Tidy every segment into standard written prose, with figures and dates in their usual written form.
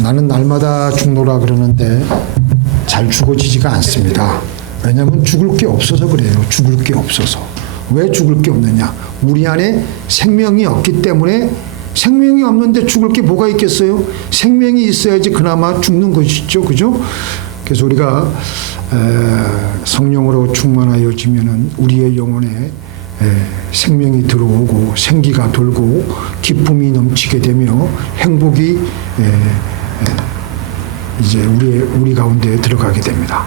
나는 날마다 죽노라 그러는데 잘 죽어지지가 않습니다. 왜냐하면 죽을 게 없어서 그래요. 죽을 게 없어서. 왜 죽을 게 없느냐? 우리 안에 생명이 없기 때문에. 생명이 없는데 죽을 게 뭐가 있겠어요? 생명이 있어야지 그나마 죽는 것이죠. 그죠? 그래서 우리가 성령으로 충만하여지면은 우리의 영혼에 생명이 들어오고 생기가 돌고 기쁨이 넘치게 되며 행복이 이제 우리 가운데 들어가게 됩니다.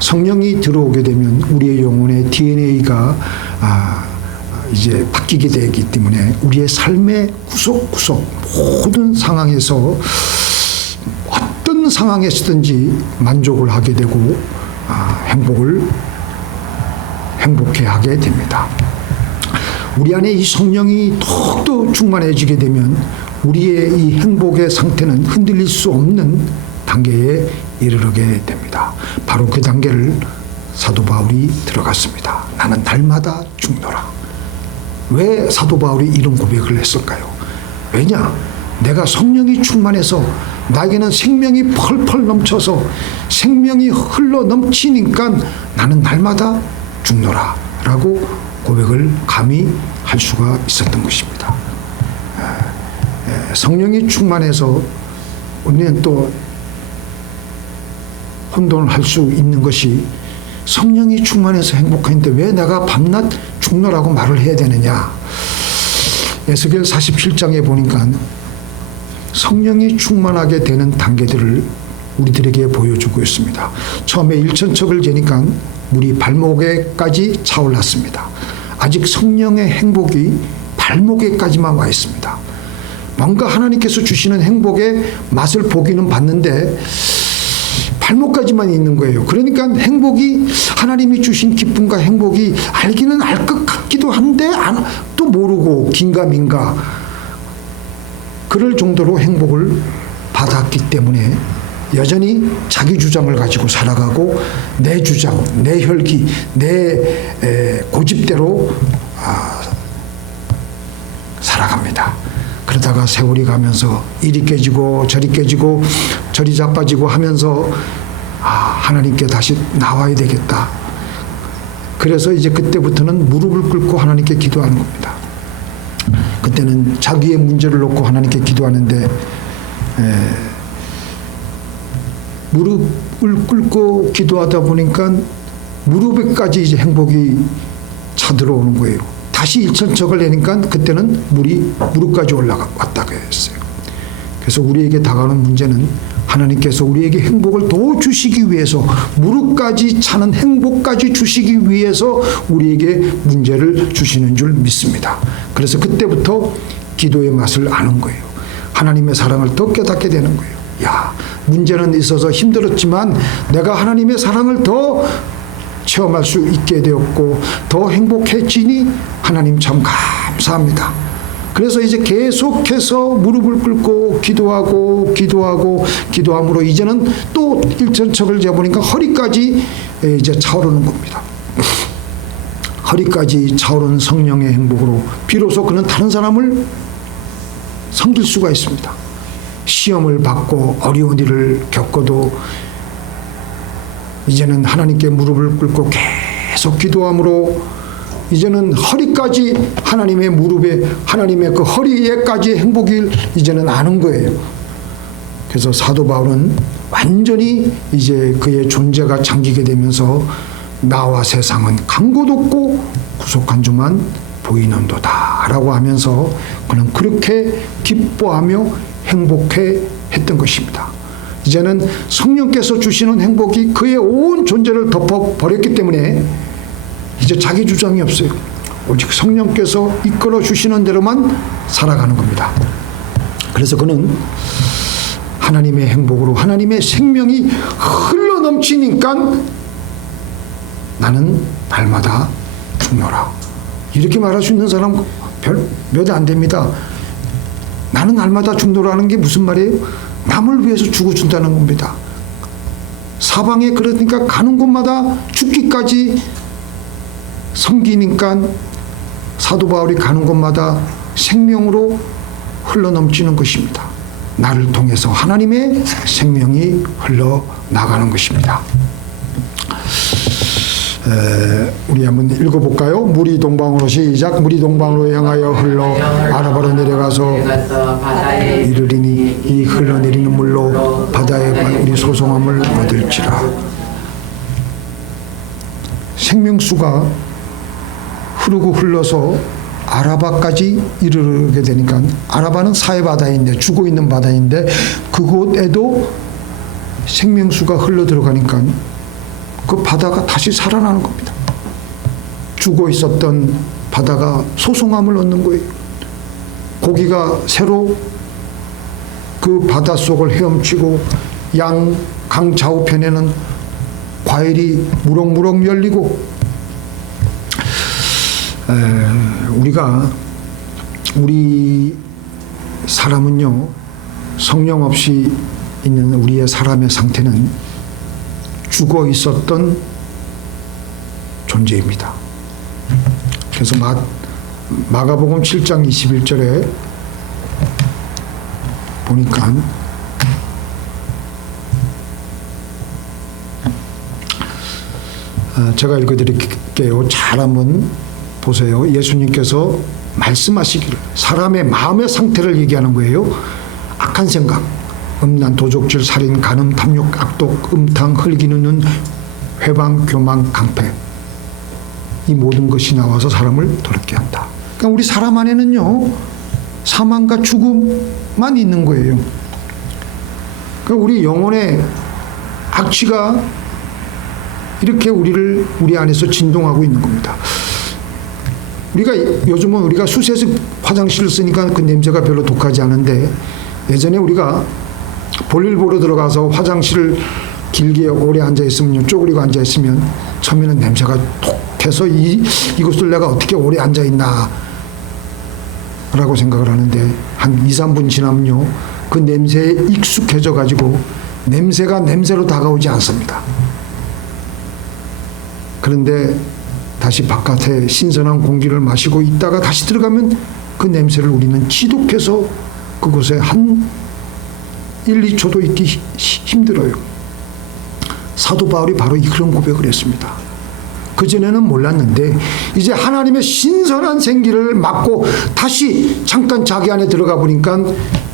성령이 들어오게 되면 우리의 영혼의 DNA가 이제 바뀌게 되기 때문에 우리의 삶의 구석구석 모든 상황에서 어떤 상황에서든지 만족을 하게 되고 행복해하게 됩니다. 우리 안에 이 성령이 더욱더 충만해지게 되면 우리의 이 행복의 상태는 흔들릴 수 없는 단계에 이르게 됩니다. 바로 그 단계를 사도 바울이 들어갔습니다. 나는 날마다 죽노라. 왜 사도 바울이 이런 고백을 했을까요? 왜냐? 내가 성령이 충만해서 나에게는 생명이 펄펄 넘쳐서 생명이 흘러 넘치니까 나는 날마다 죽노라 라고 고백을 감히 할 수가 있었던 것입니다. 성령이 충만해서 우리는 또 혼돈을 할 수 있는 것이 성령이 충만해서 행복한데 왜 내가 밤낮 죽노라고 말을 해야 되느냐. 에스겔 47장에 보니까 성령이 충만하게 되는 단계들을 우리들에게 보여주고 있습니다. 처음에 1천척을 재니까 물이 발목에까지 차올랐습니다. 아직 성령의 행복이 발목에까지만 와 있습니다. 뭔가 하나님께서 주시는 행복의 맛을 보기는 봤는데 발목까지만 있는 거예요. 그러니까 행복이 하나님이 주신 기쁨과 행복이 알기는 알 것 같기도 한데 또 모르고 긴가민가 그럴 정도로 행복을 받았기 때문에 여전히 자기 주장을 가지고 살아가고 내 주장, 내 혈기, 내 고집대로 살아갑니다. 그러다가 세월이 가면서 이리 깨지고 저리 깨지고 저리 자빠지고 하면서 하나님께 다시 나와야 되겠다. 그래서 이제 그때부터는 무릎을 꿇고 하나님께 기도하는 겁니다. 그때는 자기의 문제를 놓고 하나님께 기도하는데 무릎을 꿇고 기도하다 보니까 무릎에까지 이제 행복이 차들어오는 거예요. 다시 1천척을 내니까 그때는 물이 무릎까지 올라왔다고 했어요. 그래서 우리에게 다가오는 문제는 하나님께서 우리에게 행복을 더 주시기 위해서 무릎까지 차는 행복까지 주시기 위해서 우리에게 문제를 주시는 줄 믿습니다. 그래서 그때부터 기도의 맛을 아는 거예요. 하나님의 사랑을 더 깨닫게 되는 거예요. 야, 문제는 있어서 힘들었지만 내가 하나님의 사랑을 더 체험할 수 있게 되었고 더 행복해지니 하나님 참 감사합니다. 그래서 이제 계속해서 무릎을 꿇고 기도함으로 이제는 또 1천척을 재보니까 허리까지 이제 차오르는 겁니다. 허리까지 차오르는 성령의 행복으로 비로소 그는 다른 사람을 섬길 수가 있습니다. 시험을 받고 어려운 일을 겪어도 이제는 하나님께 무릎을 꿇고 계속 기도함으로 이제는 허리까지 하나님의 무릎에 하나님의 그 허리에까지 행복을 이제는 아는 거예요. 그래서 사도 바울은 완전히 이제 그의 존재가 잠기게 되면서 나와 세상은 간 곳 없고 구속한 주만 보이는도다 라고 하면서 그는 그렇게 기뻐하며 행복해 했던 것입니다. 이제는 성령께서 주시는 행복이 그의 온 존재를 덮어버렸기 때문에 이제 자기 주장이 없어요. 오직 성령께서 이끌어 주시는 대로만 살아가는 겁니다. 그래서 그는 하나님의 행복으로 하나님의 생명이 흘러 넘치니까 나는 날마다 죽노라. 이렇게 말할 수 있는 사람 몇 안 됩니다. 나는 날마다 죽노라는 게 무슨 말이에요? 남을 위해서 죽어준다는 겁니다. 사방에 그러니까 가는 곳마다 죽기까지 섬기니까 사도 바울이 가는 곳마다 생명으로 흘러넘치는 것입니다. 나를 통해서 하나님의 생명이 흘러나가는 것입니다. 우리 한번 읽어볼까요? 물이 동방으로 시작. 물이 동방으로 향하여 흘러 아라바로 내려가서 이르리니 이 흘러내리는 물로 바다의 우리 소송함을 얻을지라. 생명수가 흐르고 흘러서 아라바까지 이르게 되니까, 아라바는 사해 바다인데, 죽어 있는 바다인데, 그곳에도 생명수가 흘러 들어가니까 그 바다가 다시 살아나는 겁니다. 죽어 있었던 바다가 소송함을 얻는 거예요. 고기가 새로 그 바닷속을 헤엄치고, 강 좌우편에는 과일이 무럭무럭 열리고, 우리 사람은요, 성령 없이 있는 우리의 사람의 상태는 죽어 있었던 존재입니다. 그래서 마가복음 7장 21절에 보니까 제가 읽어드릴게요. 잘 한번 보세요. 예수님께서 말씀하시기를, 사람의 마음의 상태를 얘기하는 거예요. 악한 생각, 음란, 도적질, 살인, 간음, 탐욕, 악독, 음탕, 흘기는 눈, 회방, 교만, 강패, 이 모든 것이 나와서 사람을 더럽게 한다. 그러니까 우리 사람 안에는요, 사망과 죽음만 있는 거예요. 그러니까 우리 영혼의 악취가 이렇게 우리 안에서 진동하고 있는 겁니다. 요즘은 우리가 수세식 화장실을 쓰니까 그 냄새가 별로 독하지 않은데, 예전에 우리가 볼일 보러 들어가서 화장실을 길게 오래 앉아있으면, 쪼그리고 앉아있으면 처음에는 냄새가 독해서 이곳을 내가 어떻게 오래 앉아있나 라고 생각을 하는데, 한 2, 3분 지나면요, 그 냄새에 익숙해져 가지고 냄새가 냄새로 다가오지 않습니다. 그런데 다시 바깥에 신선한 공기를 마시고 있다가 다시 들어가면 그 냄새를 우리는 지독해서 그곳에 한 1, 2초도 있기 힘들어요. 사도 바울이 바로 그런 고백을 했습니다. 그전에는 몰랐는데 이제 하나님의 신선한 생기를 맡고 다시 잠깐 자기 안에 들어가 보니까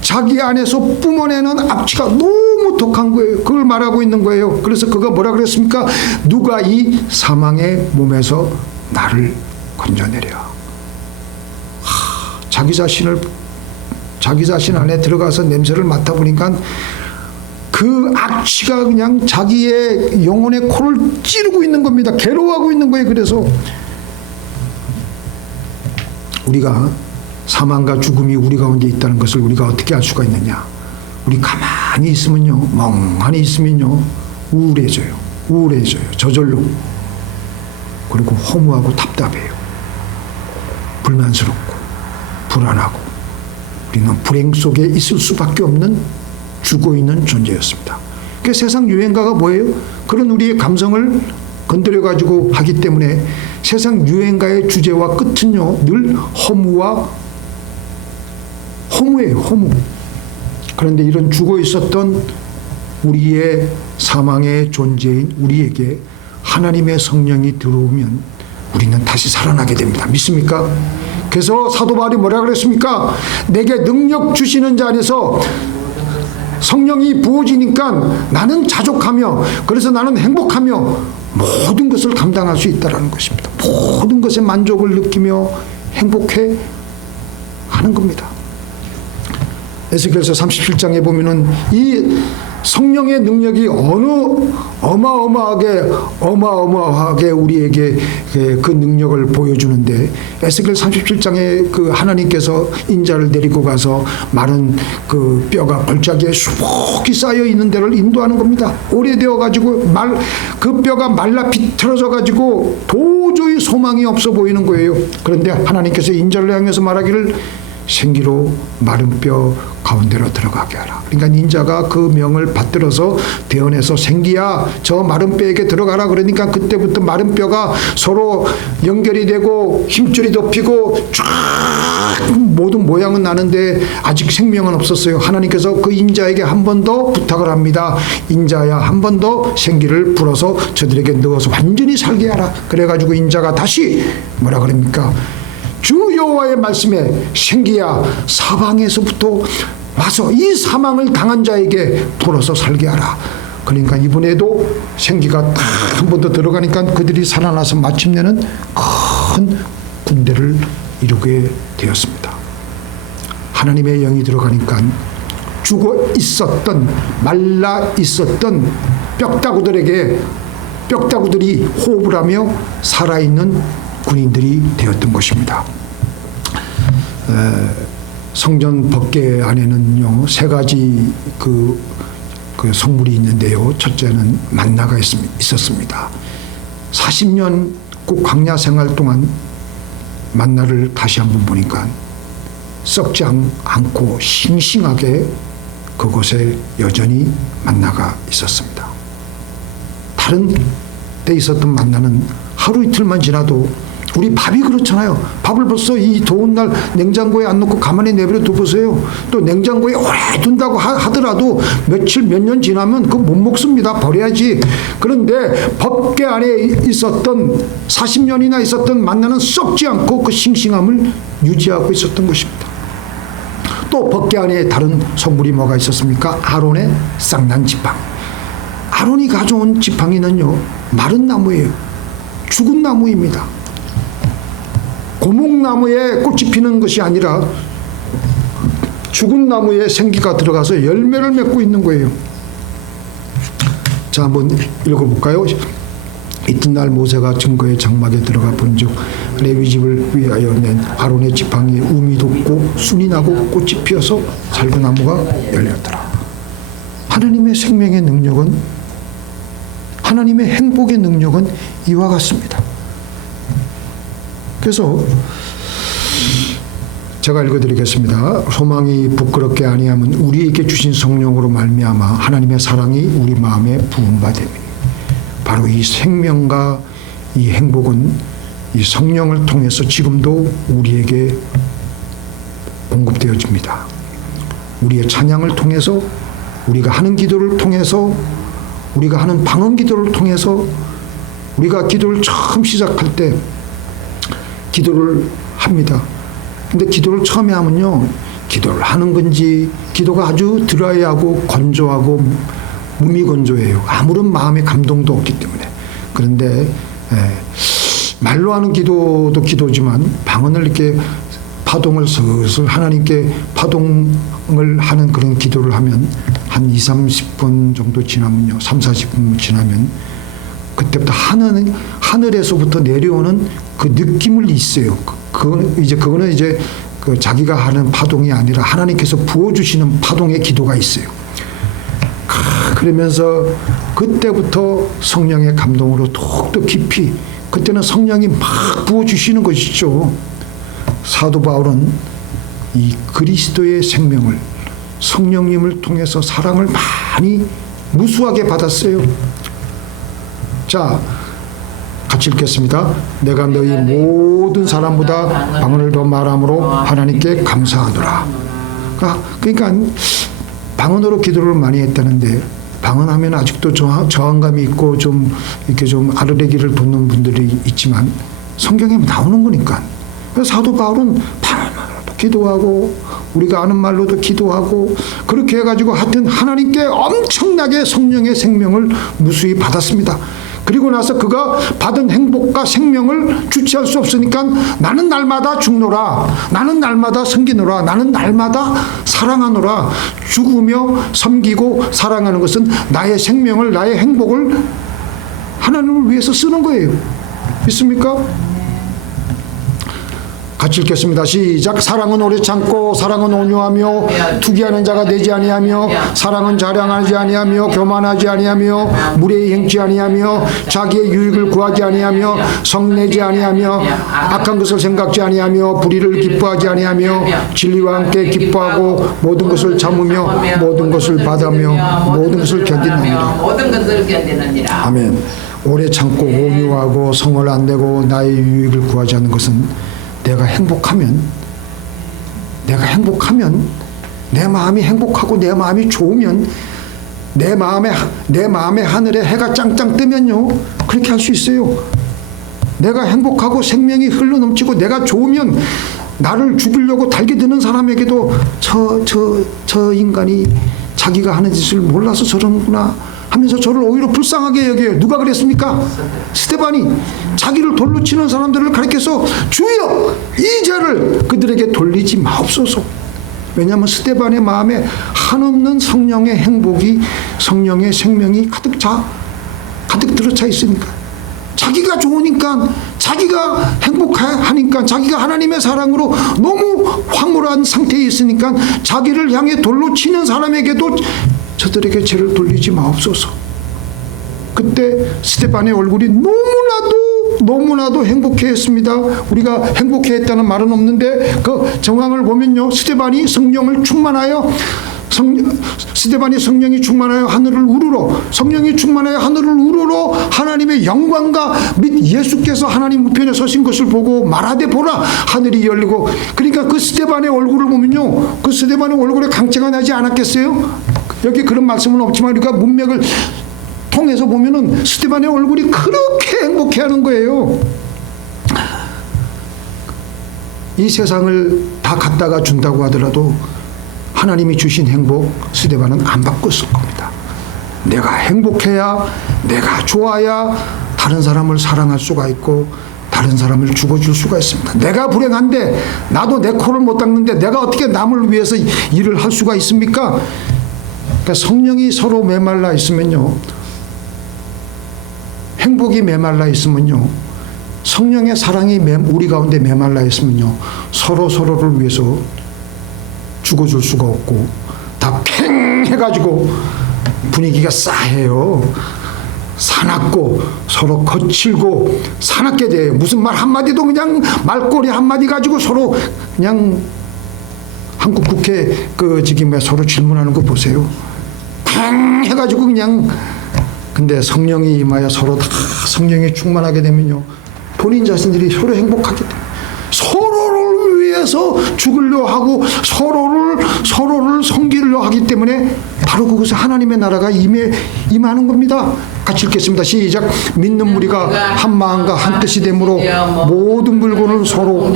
자기 안에서 뿜어내는 악취가 너무 독한 거예요. 그걸 말하고 있는 거예요. 그래서 그가 뭐라 그랬습니까? 누가 이 사망의 몸에서 나를 건져내려. 자기 자신 안에 들어가서 냄새를 맡아보니까 그 악취가 그냥 자기의 영혼의 코를 찌르고 있는 겁니다. 괴로워하고 있는 거예요. 그래서 우리가 사망과 죽음이 우리 가운데 있다는 것을 우리가 어떻게 알 수가 있느냐? 우리 가만히 있으면요, 멍하니 있으면요, 우울해져요. 저절로. 그리고 허무하고 답답해요. 불만스럽고 불안하고, 우리는 불행 속에 있을 수밖에 없는 죽어있는 존재였습니다. 그 세상 유행가가 뭐예요? 그런 우리의 감성을 건드려가지고 하기 때문에 세상 유행가의 주제와 끝은요, 늘 허무예요. 허무. 그런데 이런 죽어있었던 우리의 사망의 존재인 우리에게 하나님의 성령이 들어오면 우리는 다시 살아나게 됩니다. 믿습니까? 그래서 사도 바울이 뭐라 그랬습니까? 내게 능력 주시는 자 안에서 성령이 부어지니까 나는 자족하며, 그래서 나는 행복하며 모든 것을 감당할 수 있다는 것입니다. 모든 것에 만족을 느끼며 행복해 하는 겁니다. 에스겔서 37장에 보면은 이 성령의 능력이 어마어마하게 우리에게 그 능력을 보여주는데, 에스겔 37장에 그 하나님께서 인자를 데리고 가서 마른 그 뼈가 골짜기에 수북이 쌓여 있는 데를 인도하는 겁니다. 오래되어 가지고 그 뼈가 말라 비틀어져 가지고 도저히 소망이 없어 보이는 거예요. 그런데 하나님께서 인자를 향해서 말하기를 생기로 마른 뼈 가운데로 들어가게 하라. 그러니까 인자가 그 명을 받들어서 대언해서 생기야 저 마른 뼈에게 들어가라. 그러니까 그때부터 마른 뼈가 서로 연결이 되고 힘줄이 덮이고 쫙 모든 모양은 나는데 아직 생명은 없었어요. 하나님께서 그 인자에게 한 번 더 부탁을 합니다. 인자야, 한 번 더 생기를 불어서 저들에게 넣어서 완전히 살게 하라. 그래가지고 인자가 다시 뭐라 그럽니까? 주 여호와의 말씀에 생기야, 사방에서부터 와서 이 사망을 당한 자에게 불어서 살게 하라. 그러니까 이번에도 생기가 한 번 더 들어가니까 그들이 살아나서 마침내는 큰 군대를 이루게 되었습니다. 하나님의 영이 들어가니까 죽어 있었던, 말라 있었던 뼈다구들이 호흡을 하며 살아있는 군인들이 되었던 것입니다. 성전 법궤 안에는요, 세 가지 그 성물이 있는데요. 첫째는 만나가 있었습니다. 40년 그 광야 생활 동안 만나를 다시 한번 보니까 썩지 않고 싱싱하게 그곳에 여전히 만나가 있었습니다. 다른 때 있었던 만나는 하루 이틀만 지나도, 우리 밥이 그렇잖아요. 밥을 벌써 이 더운 날 냉장고에 안 넣고 가만히 내버려 두보세요. 또 냉장고에 오래 둔다고 하더라도 며칠 몇 년 지나면 그거 못 먹습니다. 버려야지. 그런데 법궤 안에 있었던 40년이나 있었던 만나는 썩지 않고 그 싱싱함을 유지하고 있었던 것입니다. 또 법궤 안에 다른 성물이 뭐가 있었습니까? 아론의 쌍난 지팡. 아론이 가져온 지팡이는요, 마른 나무예요. 죽은 나무입니다. 고목나무에 꽃이 피는 것이 아니라 죽은 나무에 생기가 들어가서 열매를 맺고 있는 거예요. 자, 한번 읽어볼까요? 이튿날 모세가 증거의 장막에 들어가 본즉 레위집을 위하여 낸 아론의 지팡이에 움이 돋고 순이 나고 꽃이 피어서 살구나무가 열렸더라. 하나님의 생명의 능력은, 하나님의 행복의 능력은 이와 같습니다. 그래서 제가 읽어드리겠습니다. 소망이 부끄럽게 아니하면 우리에게 주신 성령으로 말미암아 하나님의 사랑이 우리 마음에 부은 바 됨이니, 바로 이 생명과 이 행복은 이 성령을 통해서 지금도 우리에게 공급되어집니다. 우리의 찬양을 통해서, 우리가 하는 기도를 통해서, 우리가 하는 방언 기도를 통해서, 우리가 기도를 처음 시작할 때 기도를 합니다. 근데 기도를 처음에 하면요, 기도를 하는 건지, 기도가 아주 드라이하고 건조하고 무미건조해요. 아무런 마음의 감동도 없기 때문에. 그런데 말로 하는 기도도 기도지만 방언을 이렇게 파동을 슬슬 하나님께 파동을 하는 그런 기도를 하면 한 2-30분 정도 지나면요, 3-40분 지나면 그때부터 하늘에서부터 내려오는 그 느낌을 있어요. 그거는 이제 그 자기가 하는 파동이 아니라 하나님께서 부어주시는 파동의 기도가 있어요. 그러면서 그때부터 성령의 감동으로 더욱더 깊이, 그때는 성령이 막 부어주시는 것이죠. 사도 바울은 이 그리스도의 생명을, 성령님을 통해서 사랑을 많이 무수하게 받았어요. 자, 같이 읽겠습니다. 내가 너희 모든 사람보다 방언을 더 말함으로 하나님께 감사하노라. 그러니까 방언으로 기도를 많이 했다는데, 방언하면 아직도 저항감이 있고 좀 이렇게 좀 아르레기를 돋는 분들이 있지만 성경에 나오는 거니까. 그래서 사도 바울은 방언으로도 기도하고 우리가 아는 말로도 기도하고 그렇게 해가지고 하여튼 하나님께 엄청나게 성령의 생명을 무수히 받았습니다. 그리고 나서 그가 받은 행복과 생명을 주체할 수 없으니까 나는 날마다 죽노라, 나는 날마다 섬기노라, 나는 날마다 사랑하노라. 죽으며 섬기고 사랑하는 것은 나의 생명을, 나의 행복을 하나님을 위해서 쓰는 거예요. 믿습니까? 같이 읽겠습니다. 시작. 사랑은 오래 참고 사랑은 온유하며 투기하는 자가 되지 아니하며 사랑은 자랑하지 아니하며 교만하지 아니하며 무례히 행치 아니하며 자기의 유익을 구하지 아니하며 성내지 아니하며 악한 것을 생각지 아니하며 불의를 기뻐하지 아니하며 진리와 함께 기뻐하고 모든 것을 참으며 모든 것을 받으며 모든 것을 견디느니라. 아멘. 오래 참고 온유하고 성을 안 내고 나의 유익을 구하지 않는 것은, 내가 행복하면 내가 행복하면, 내 마음이 행복하고 내 마음이 좋으면, 내 마음의 하늘에 해가 짱짱 뜨면요, 그렇게 할 수 있어요. 내가 행복하고 생명이 흘러넘치고 내가 좋으면 나를 죽이려고 달겨드는 사람에게도 저 인간이 자기가 하는 짓을 몰라서 저러는구나 하면서 저를 오히려 불쌍하게 여겨요. 누가 그랬습니까? 스데반이 자기를 돌로 치는 사람들을 가리켜서 주여 이 죄를 그들에게 돌리지 마옵소서. 왜냐하면 스데반의 마음에 한없는 성령의 행복이, 성령의 생명이 가득 들어차 있으니까, 자기가 좋으니까, 자기가 행복하니까, 자기가 하나님의 사랑으로 너무 황홀한 상태에 있으니까 자기를 향해 돌로 치는 사람에게도 저들에게 죄를 돌리지 마옵소서. 그때 스데반의 얼굴이 너무나도 행복해했습니다. 우리가 행복해했다는 말은 없는데 그 정황을 보면요, 스데반이 성령이 충만하여 하늘을 우러러, 성령이 충만하여 하늘을 우러러 하나님의 영광과 및 예수께서 하나님 우편에 서신 것을 보고 말하되 보라 하늘이 열리고. 그러니까 그 스데반의 얼굴을 보면요, 그 스데반의 얼굴에 강체가 나지 않았겠어요? 여기 그런 말씀은 없지만 우리가 문맥을 통해서 보면은 스데반의 얼굴이 그렇게 행복해하는 거예요. 이 세상을 다 갖다가 준다고 하더라도 하나님이 주신 행복 스데반은 안 바꿨을 겁니다. 내가 행복해야, 내가 좋아야 다른 사람을 사랑할 수가 있고 다른 사람을 죽어줄 수가 있습니다. 내가 불행한데, 나도 내 코를 못 닦는데 내가 어떻게 남을 위해서 일을 할 수가 있습니까? 그러니까 성령이 서로 메말라 있으면요, 행복이 메말라 있으면요, 성령의 사랑이 우리 가운데 메말라 있으면요, 서로를 위해서 죽어줄 수가 없고 다 팽 해가지고 분위기가 싸해요. 사납고 서로 거칠고 사납게 돼요. 무슨 말 한마디도 그냥 말꼬리 한마디 가지고 서로 그냥 한국 국회 서로 질문하는 거 보세요. 팽 해가지고 그냥. 근데 성령이 임하여 서로 다 성령이 충만하게 되면요, 본인 자신들이 서로 행복하게 돼요. 서로를 위해서 죽으려 하고 서로를 섬기려 하기 때문에 바로 그것에 하나님의 나라가 임하는 겁니다. 같이 읽겠습니다. 시작. 믿는 무리가 한 마음과 한 뜻이 되므로 모든 물건을 서로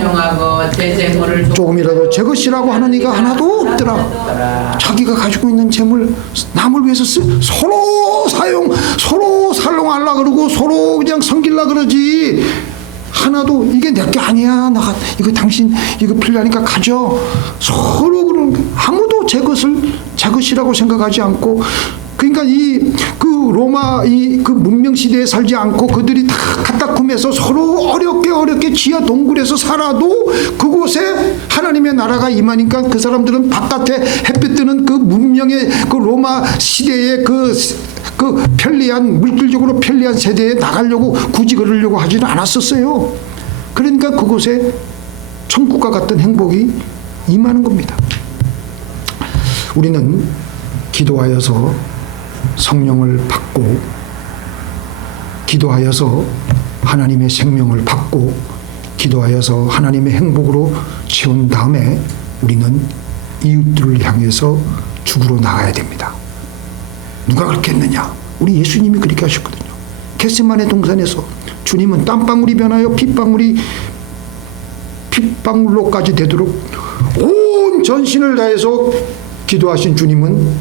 조금이라도 제 것이라고 하는 이가 하나도 없더라. 자기가 가지고 있는 재물 남을 위해서 서로 사용하려고 그러고 서로 그냥 섬기려고 그러지, 하나도 이게 내게 아니야, 이거 당신 이거 필요하니까 가져, 서로 그런 게, 아무도 제 것이라고 생각하지 않고. 그러니까 그 로마 그 문명 시대에 살지 않고 그들이 다 카타콤에서 서로 어렵게 지하 동굴에서 살아도 그곳에 하나님의 나라가 임하니까 그 사람들은 바깥에 햇빛 뜨는 그 문명의 그 로마 시대의 그 편리한, 물질적으로 편리한 세대에 나가려고 굳이 그러려고 하지는 않았었어요. 그러니까 그곳에 천국과 같은 행복이 임하는 겁니다. 우리는 기도하여서 성령을 받고, 기도하여서 하나님의 생명을 받고, 기도하여서 하나님의 행복으로 채운 다음에 우리는 이웃들을 향해서 죽으러 나가야 됩니다. 누가 그렇게 했느냐? 우리 예수님이 그렇게 하셨거든요. 겟세마네 동산에서 주님은 땀방울이 변하여 핏방울로까지 되도록 온 전신을 다해서 기도하신 주님은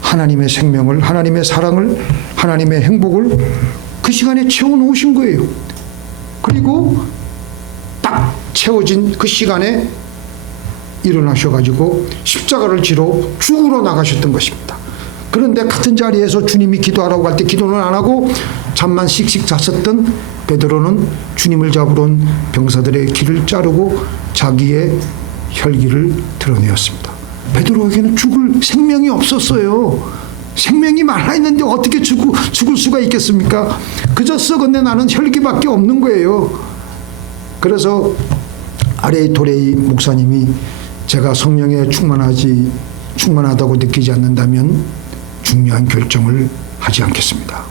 하나님의 생명을, 하나님의 사랑을, 하나님의 행복을 그 시간에 채워놓으신 거예요. 그리고 딱 채워진 그 시간에 일어나셔가지고 십자가를 지러 죽으러 나가셨던 것입니다. 그런데 같은 자리에서 주님이 기도하라고 할 때 기도는 안 하고 잠만 씩씩 잤었던 베드로는 주님을 잡으러 온 병사들의 길을 자르고 자기의 혈기를 드러내었습니다. 베드로에게는 죽을 생명이 없었어요. 생명이 말라있는데 어떻게 죽을 수가 있겠습니까? 그저 썩었네 나는 혈기밖에 없는 거예요. 그래서 아레이 토레이 목사님이 제가 성령에 충만하다고 느끼지 않는다면 중요한 결정을 하지 않겠습니다.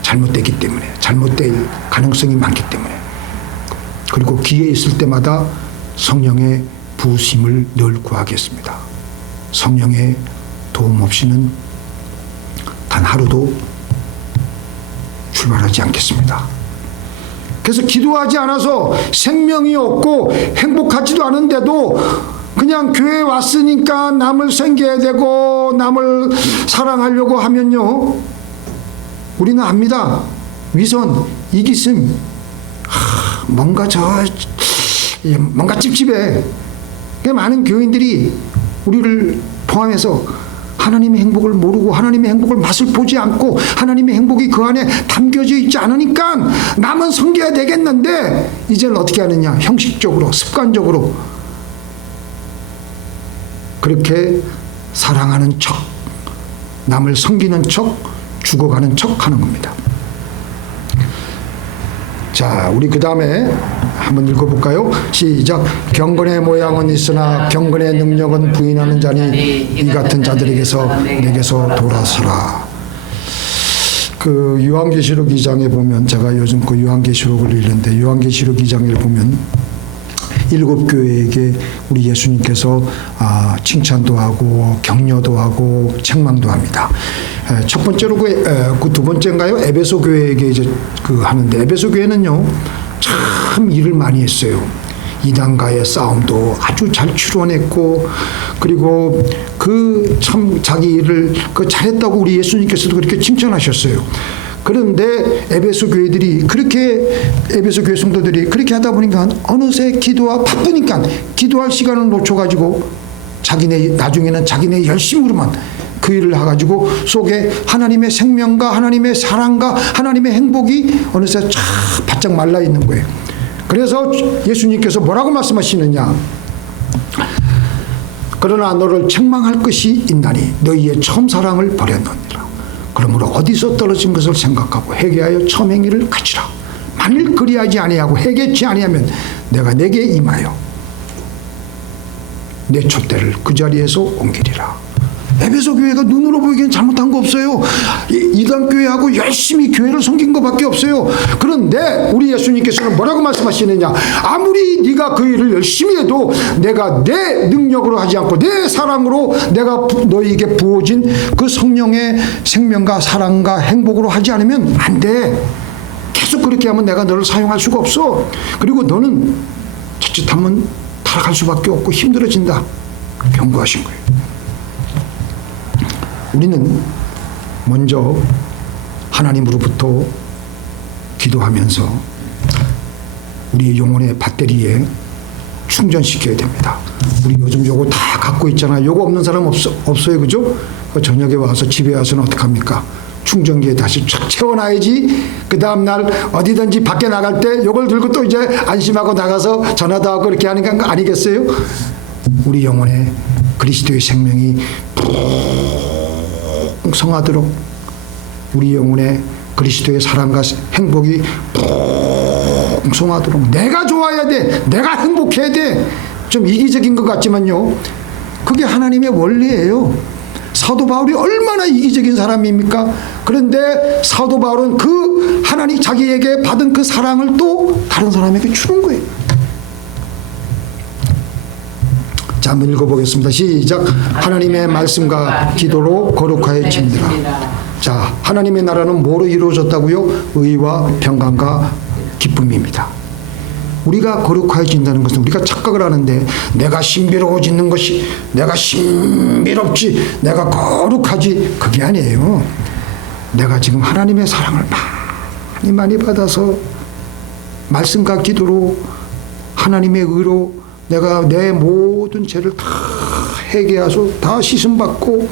잘못되기 때문에, 잘못될 가능성이 많기 때문에. 그리고 기회 있을 때마다 성령의 부으심을 늘 구하겠습니다. 성령의 도움 없이는 단 하루도 출발하지 않겠습니다. 그래서 기도하지 않아서 생명이 없고 행복하지도 않은데도 그냥 교회에 왔으니까 남을 섬겨야 되고 남을 사랑하려고 하면요, 우리는 압니다. 위선, 이기심, 뭔가 찝찝해. 많은 교인들이 우리를 포함해서 하나님의 행복을 모르고 하나님의 행복을 맛을 보지 않고 하나님의 행복이 그 안에 담겨져 있지 않으니까 남은 섬겨야 되겠는데 이제는 어떻게 하느냐, 형식적으로 습관적으로 그렇게 사랑하는 척, 남을 섬기는 척, 죽어가는 척 하는 겁니다. 자, 우리 그 다음에 한번 읽어볼까요? 시작. 경건의 모양은 있으나 경건의 능력은 부인하는 자니 이 같은 자들에게서 내게서 돌아서라. 그 요한계시록 2장에 보면, 제가 요즘 그 요한계시록을 읽는데 요한계시록 2장을 보면 7 교회에게 우리 예수님께서 칭찬도 하고 격려도 하고 책망도 합니다. 첫 번째로 그 두 번째인가요? 에베소 교회에게 이제 하는데, 에베소 교회는요 참 일을 많이 했어요. 이단과의 싸움도 아주 잘 추론했고, 그리고 그 참 자기 일을 잘했다고 우리 예수님께서도 그렇게 칭찬하셨어요. 그런데 에베소 교회들이 그렇게, 에베소 교회 성도들이 그렇게 하다 보니까 어느새 바쁘니까 기도할 시간을 놓쳐가지고 나중에는 자기네 열심으로만 그 일을 해가지고 속에 하나님의 생명과 하나님의 사랑과 하나님의 행복이 어느새 쫙 바짝 말라 있는 거예요. 그래서 예수님께서 뭐라고 말씀하시느냐, 그러나 너를 책망할 것이 있나니 너희의 처음 사랑을 버렸느니라. 그러므로 어디서 떨어진 것을 생각하고 회개하여 처음 행위를 갖추라. 만일 그리하지 아니하고 회개치 아니하면 내가 내게 임하여 내 촛대를 그 자리에서 옮기리라. 에베소 교회가 눈으로 보기엔 잘못한 거 없어요. 이단 교회하고 열심히 교회를 섬긴 것밖에 없어요. 그런데 우리 예수님께서는 뭐라고 말씀하시느냐, 아무리 네가 그 일을 열심히 해도 내가 내 능력으로 하지 않고 내 사랑으로 내가 너희에게 부어진 그 성령의 생명과 사랑과 행복으로 하지 않으면 안 돼. 계속 그렇게 하면 내가 너를 사용할 수가 없어. 그리고 너는 자칫하면 타락할 수밖에 없고 힘들어진다. 경고하신 거예요. 우리는 먼저 하나님으로부터 기도하면서 우리의 영혼의 배터리에 충전시켜야 됩니다. 우리 요즘 요거 다 갖고 있잖아요. 요거 없는 사람 없어요. 그죠? 저녁에 와서 집에 와서는 어떡합니까? 충전기에 다시 쫙 채워놔야지 그 다음날 어디든지 밖에 나갈 때 요걸 들고 또 이제 안심하고 나가서 전화도 하고 그렇게 하는 거 아니겠어요? 우리 영혼에 그리스도의 생명이 풍성하도록, 우리 영혼에 그리스도의 사랑과 행복이 풍성하도록 내가 좋아야 돼, 내가 행복해야 돼. 좀 이기적인 것 같지만요, 그게 하나님의 원리예요. 사도 바울이 얼마나 이기적인 사람입니까? 그런데 사도 바울은 그 하나님 자기에게 받은 그 사랑을 또 다른 사람에게 주는 거예요. 자, 한번 읽어보겠습니다. 시작. 하나님의 말씀과 기도로 거룩하여집니다. 자, 하나님의 나라는 뭐로 이루어졌다고요? 의와 평강과 기쁨입니다. 우리가 거룩해진다는 것은 우리가 착각을 하는데, 내가 신비로워지는 것이, 내가 신비롭지, 내가 거룩하지, 그게 아니에요. 내가 지금 하나님의 사랑을 많이 받아서 말씀과 기도로 하나님의 의로 내가 내 모든 죄를 다 회개하소, 다 씻음받고,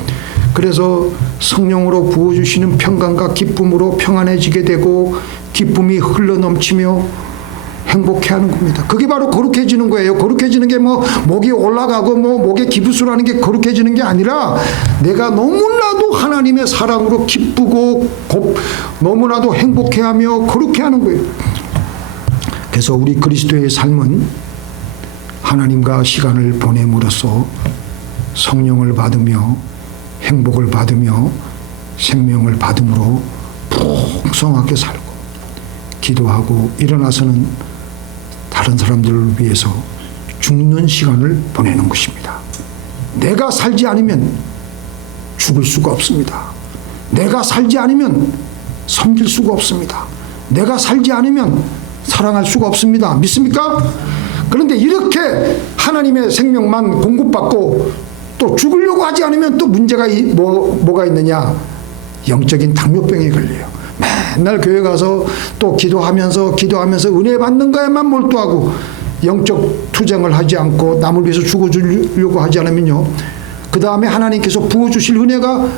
그래서 성령으로 부어주시는 평강과 기쁨으로 평안해지게 되고 기쁨이 흘러넘치며 행복해하는 겁니다. 그게 바로 거룩해지는 거예요. 거룩해지는 게 뭐 목이 올라가고 뭐 목에 기부수라는 게 거룩해지는 게 아니라, 내가 너무나도 하나님의 사랑으로 기쁘고 너무나도 행복해하며 거룩해하는 거예요. 그래서 우리 그리스도의 삶은 하나님과 시간을 보냄으로써 성령을 받으며 행복을 받으며 생명을 받음으로 풍성하게 살고, 기도하고 일어나서는 다른 사람들을 위해서 죽는 시간을 보내는 것입니다. 내가 살지 않으면 죽을 수가 없습니다. 내가 살지 않으면 섬길 수가 없습니다. 내가 살지 않으면 사랑할 수가 없습니다. 믿습니까? 그런데 이렇게 하나님의 생명만 공급받고 또 죽으려고 하지 않으면 또 문제가 뭐가 있느냐? 영적인 당뇨병에 걸려요. 맨날 교회 가서 또 기도하면서 은혜 받는 거에만 몰두하고 영적 투쟁을 하지 않고 남을 위해서 죽어주려고 하지 않으면요, 그 다음에 하나님께서 부어주실 은혜가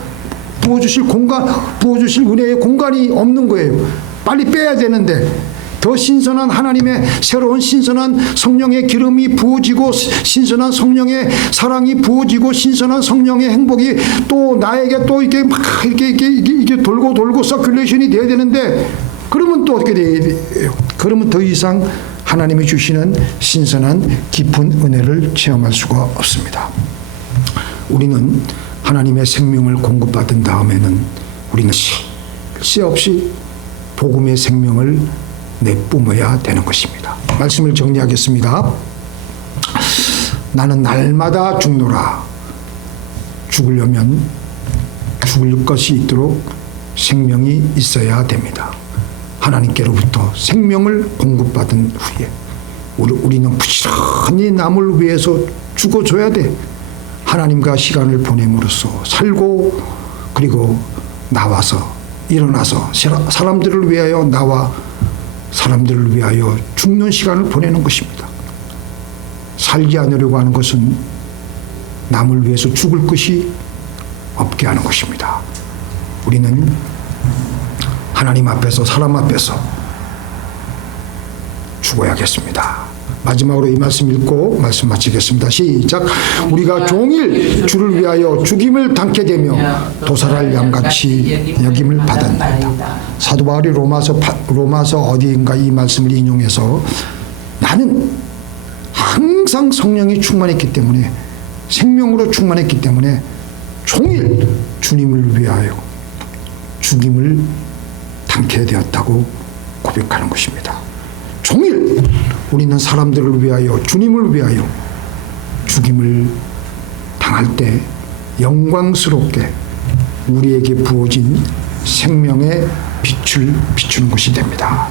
부어주실 은혜의 공간이 없는 거예요. 빨리 빼야 되는데 더 신선한 하나님의 새로운 신선한 성령의 기름이 부어지고 신선한 성령의 사랑이 부어지고 신선한 성령의 행복이 또 나에게 또 이게 막 이게 돌고 서큘레이션이 돼야 되는데, 그러면 또 어떻게 돼요? 그러면 더 이상 하나님이 주시는 신선한 깊은 은혜를 체험할 수가 없습니다. 우리는 하나님의 생명을 공급받은 다음에는 우리는 쉴 새 없이 복음의 생명을 내뿜어야 되는 것입니다. 말씀을 정리하겠습니다. 나는 날마다 죽노라. 죽으려면 죽을 것이 있도록 생명이 있어야 됩니다. 하나님께로부터 생명을 공급받은 후에 우리는 부지런히 남을 위해서 죽어줘야 돼. 하나님과 시간을 보냄으로써 살고, 그리고 일어나서 사람들을 위하여 사람들을 위하여 죽는 시간을 보내는 것입니다. 살지 않으려고 하는 것은 남을 위해서 죽을 것이 없게 하는 것입니다. 우리는 하나님 앞에서 사람 앞에서 죽어야겠습니다. 마지막으로 이 말씀 읽고 말씀 마치겠습니다. 시작. 우리가 종일 주를 위하여 죽임을 당케 되며 도살할 양같이 여김을 받았나이다. 사도 바울이 로마서 어디인가 이 말씀을 인용해서 나는 항상 성령이 충만했기 때문에, 생명으로 충만했기 때문에 종일 주님을 위하여 죽임을 당케 되었다고 고백하는 것입니다. 종일 우리는 사람들을 위하여, 주님을 위하여 죽임을 당할 때 영광스럽게 우리에게 부어진 생명의 빛을 비추는 것이 됩니다.